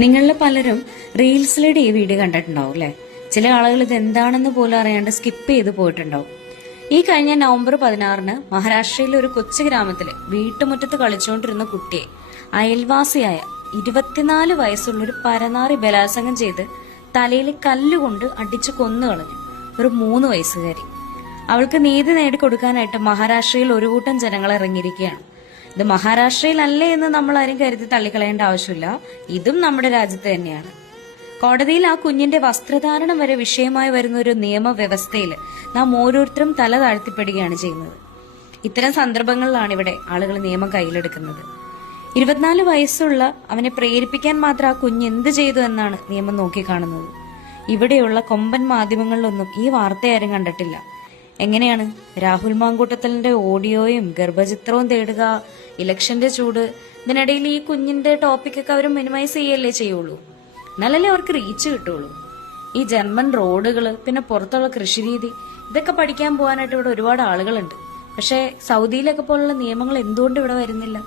നിങ്ങളിൽ പലരും റീൽസിലൂടെ ഈ വീഡിയോ കണ്ടിട്ടുണ്ടാവും അല്ലെ. ചില ആളുകൾ ഇത് എന്താണെന്ന് പോലും അറിയാണ്ട് സ്കിപ്പ് ചെയ്ത് പോയിട്ടുണ്ടാവും. ഈ കഴിഞ്ഞ നവംബർ 16 മഹാരാഷ്ട്രയിലെ ഒരു കൊച്ചു ഗ്രാമത്തില് വീട്ടുമുറ്റത്ത് കളിച്ചുകൊണ്ടിരുന്ന കുട്ടിയെ അയൽവാസിയായ 24 വയസ്സുള്ള ഒരു പരനാറി ബലാത്സംഗം ചെയ്ത് തലയിൽ കല്ലുകൊണ്ട് അടിച്ചു കൊന്നു കളഞ്ഞു. ഒരു 3 വയസ്സുകാരി. അവൾക്ക് നീതി നേടിക്കൊടുക്കാനായിട്ട് മഹാരാഷ്ട്രയിൽ ഒരു കൂട്ടം ജനങ്ങൾ ഇറങ്ങിയിരിക്കുകയാണ്. ഇത് മഹാരാഷ്ട്രയിലല്ലേ എന്ന് നമ്മൾ ആരും കരുതി തള്ളിക്കളയേണ്ട ആവശ്യമില്ല. ഇതും നമ്മുടെ രാജ്യത്ത് തന്നെയാണ്. കോടതിയിൽ ആ കുഞ്ഞിന്റെ വസ്ത്രധാരണം വരെ വിഷയമായി വരുന്ന ഒരു നിയമവ്യവസ്ഥയിൽ നാം ഓരോരുത്തരും തല താഴ്ത്തിപ്പെടുകയാണ് ചെയ്യുന്നത്. ഇത്തരം സന്ദർഭങ്ങളിലാണ് ഇവിടെ ആളുകൾ നിയമം കയ്യിലെടുക്കുന്നത്. 24 വയസ്സുള്ള അവനെ പ്രേരിപ്പിക്കാൻ മാത്രം ആ കുഞ്ഞ് എന്ത് ചെയ്തു എന്നാണ് നിയമം നോക്കിക്കാണുന്നത്. ഇവിടെയുള്ള കൊമ്പൻ മാധ്യമങ്ങളിലൊന്നും ഈ വാർത്ത ആരും കണ്ടിട്ടില്ല. എങ്ങനെയാണ് രാഹുൽ മാങ്കൂട്ടത്തലിന്റെ ഓഡിയോയും ഗർഭചിത്രവും തേടുക, ഇലക്ഷന്റെ ചൂട്, ഇതിനിടയിൽ ഈ കുഞ്ഞിന്റെ ടോപ്പിക്കൊക്കെ അവർ മിനിമൈസ് ചെയ്യല്ലേ ചെയ്യുള്ളൂ. എന്നാലല്ലേ അവർക്ക് റീച്ച് കിട്ടുള്ളൂ. ഈ ജർമ്മൻ റോഡുകള്, പിന്നെ പുറത്തുള്ള കൃഷിരീതി, ഇതൊക്കെ പഠിക്കാൻ പോകാനായിട്ട് ഇവിടെ ഒരുപാട് ആളുകളുണ്ട്. പക്ഷെ സൗദിയിലൊക്കെ പോലുള്ള നിയമങ്ങൾ എന്തുകൊണ്ട് ഇവിടെ വരുന്നില്ല?